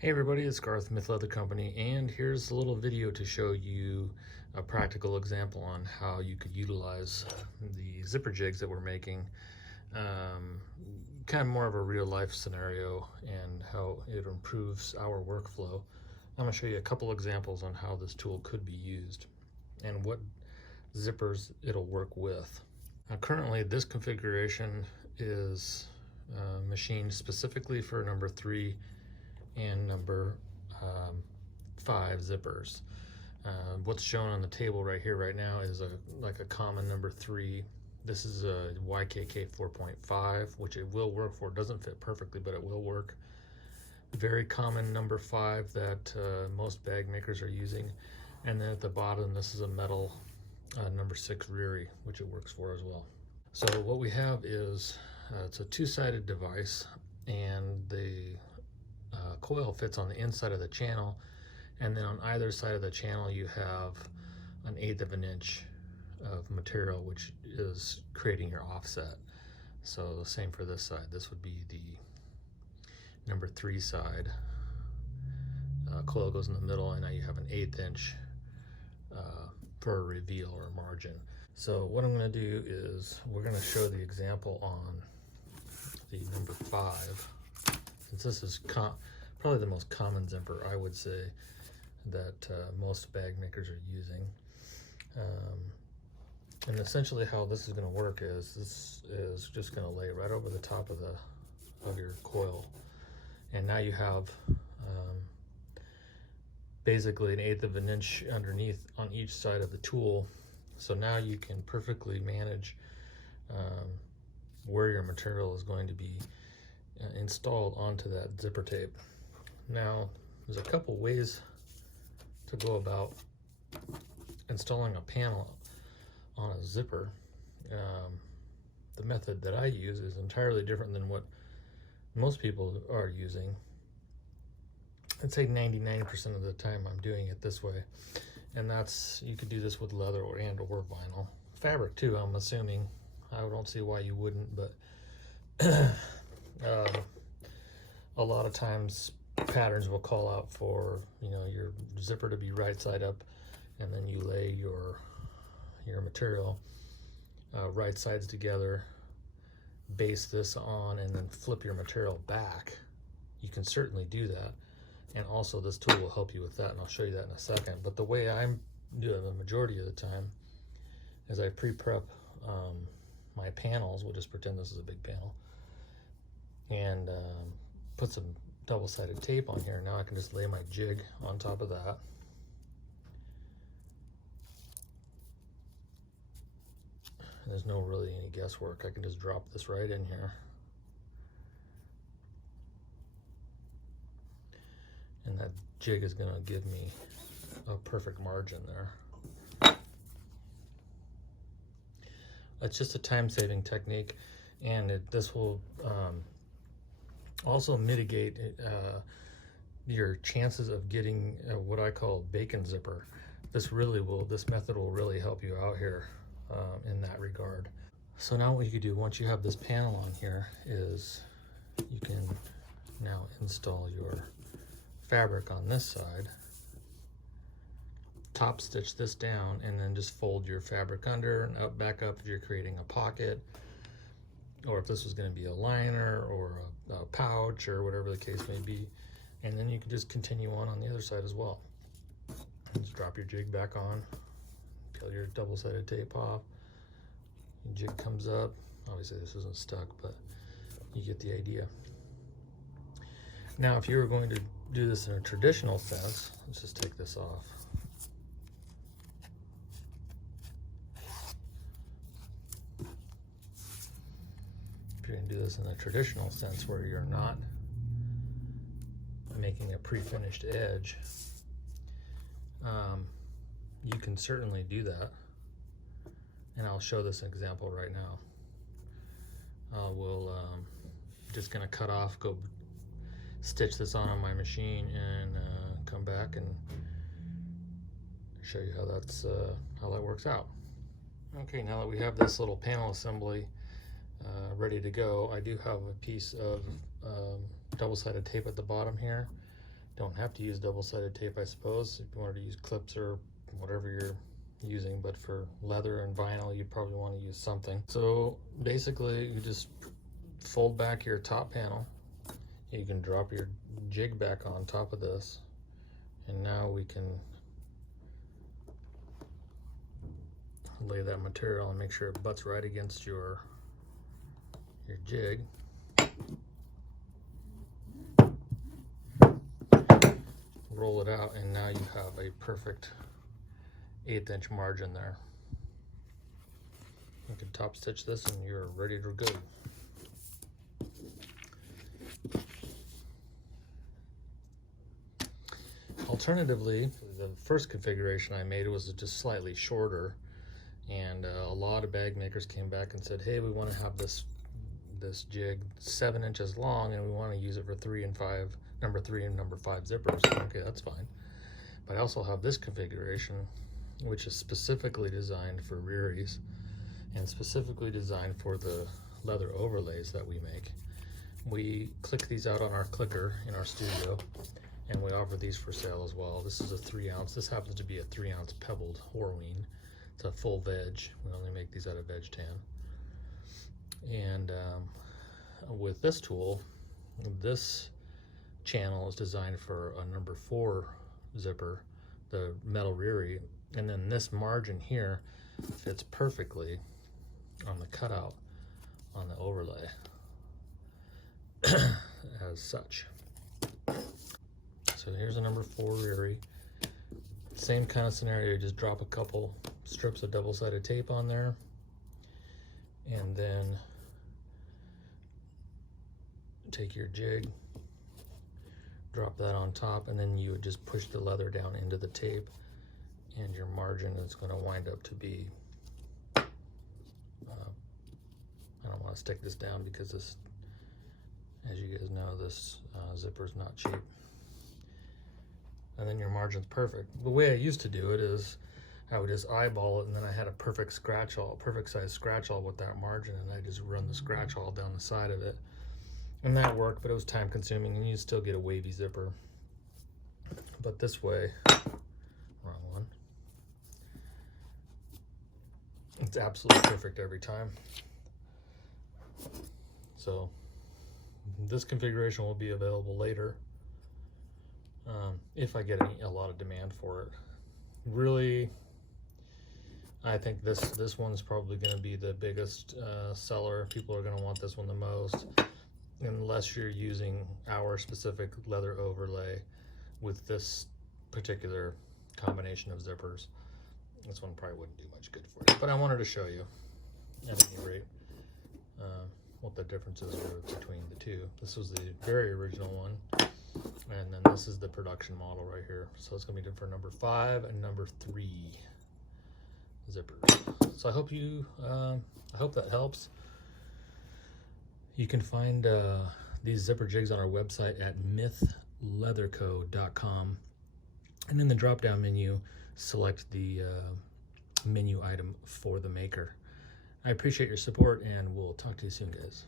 Hey everybody, it's Garth, Myth Leather Company, and here's a little video to show you a practical example on how you could utilize the zipper jigs that we're making. Kind of more of a real life scenario and how it improves our workflow. I'm going to show you a couple examples on how this tool could be used and what zippers it'll work with. Now, currently this configuration is machined specifically for number 3 and number 5 zippers. What's shown on the table right here right now is like a common number 3. This is a YKK 4.5, which it will work for. It doesn't fit perfectly, but it will work. Very common number 5 that most bag makers are using. And then at the bottom, this is a metal number 6 RiRi, which it works for as well. So what we have is it's a two-sided device, and the coil fits on the inside of the channel, and then on either side of the channel you have an 1/8 of an inch of material, which is creating your offset. So the same for this side. This would be the number 3 side. Coil goes in the middle, and now you have an 1/8 inch for a reveal or a margin. So what I'm going to do is we're going to show the example on the number 5, since this is probably the most common zipper, I would say, that most bag makers are using. And essentially how this is going to work is this is just going to lay right over the top of your coil, and now you have basically an 1/8 of an inch underneath on each side of the tool. So now you can perfectly manage where your material is going to be installed onto that zipper tape. Now, there's a couple ways to go about installing a panel on a zipper. The method that I use is entirely different than what most people are using. I'd say 99% of the time I'm doing it this way, and that's, you could do this with leather or vinyl. Fabric too, I'm assuming. I don't see why you wouldn't, but a lot of times patterns will call out for, your zipper to be right side up, and then you lay your material right sides together, base this on, and then flip your material back. You can certainly do that, and also this tool will help you with that, and I'll show you that in a second. But the way I'm doing the majority of the time is I pre-prep my panels. We'll just pretend this is a big panel, and put some double-sided tape on here. Now I can just lay my jig on top of that. There's no really any guesswork. I can just drop this right in here, and that jig is going to give me a perfect margin there. It's just a time-saving technique, and this will also mitigate your chances of getting what I call bacon zipper. This method will really help you out here in that regard. So now what you can do once you have this panel on here is you can now install your fabric on this side, top stitch this down, and then just fold your fabric under and back up if you're creating a pocket, or if this was going to be a liner or a pouch or whatever the case may be. And then you can just continue on the other side as well. Just drop your jig back on, peel your double-sided tape off, your jig comes up. Obviously this isn't stuck, but you get the idea. Now if you were going to do this in a traditional sense, let's just take this off. If you're going to do this in a traditional sense where you're not making a pre-finished edge, you can certainly do that, and I'll show this example right now. We'll just going to cut off, go stitch this on my machine, and come back and show you how that works out. Okay, now that we have this little panel assembly ready to go, I do have a piece of double-sided tape at the bottom here, Don't have to use double-sided tape, I suppose, if you wanted to use clips or whatever you're using, but for leather and vinyl you probably want to use something. So basically you just fold back your top panel, you can drop your jig back on top of this, and now we can lay that material and make sure it butts right against your jig. Roll it out, and now you have a perfect 1/8 inch margin there. You can top stitch this and you're ready to go. Alternatively, the first configuration I made was just slightly shorter, and a lot of bag makers came back and said, hey, we want to have this jig 7 inches long and we want to use it for 3 and 5, number 3 and number 5 zippers. Okay, that's fine. But I also have this configuration, which is specifically designed for RiRis and specifically designed for the leather overlays that we make. We click these out on our clicker in our studio, and we offer these for sale as well. This is a 3 ounce. This happens to be a 3 ounce pebbled Horween. It's a full veg. We only make these out of veg tan. And with this tool, this channel is designed for a number 4 zipper, the metal RiRi, and then this margin here fits perfectly on the cutout on the overlay as such. So here's a number 4 RiRi. Same kind of scenario, just drop a couple strips of double-sided tape on there, and then take your jig, drop that on top, and then you would just push the leather down into the tape, and your margin is going to wind up to be, I don't want to stick this down because this, as you guys know, this zipper is not cheap. And then your margin's perfect. The way I used to do it is I would just eyeball it, and then I had a perfect size scratch awl with that margin, and I just run the scratch awl down the side of it. And that worked, but it was time consuming, and you still get a wavy zipper. But this way, wrong one, it's absolutely perfect every time. So this configuration will be available later if I get a lot of demand for it. Really, I think this one's probably going to be the biggest seller. People are going to want this one the most, unless you're using our specific leather overlay with this particular combination of zippers. This one probably wouldn't do much good for you, but I wanted to show you at any rate what the differences were between the two. This was the very original one, and then this is the production model right here. So it's going to be for number 5 and number 3 zippers. So I hope that helps. You can find these zipper jigs on our website at mythleatherco.com, and in the drop down menu select the menu item for the maker. I appreciate your support, and we'll talk to you soon, guys.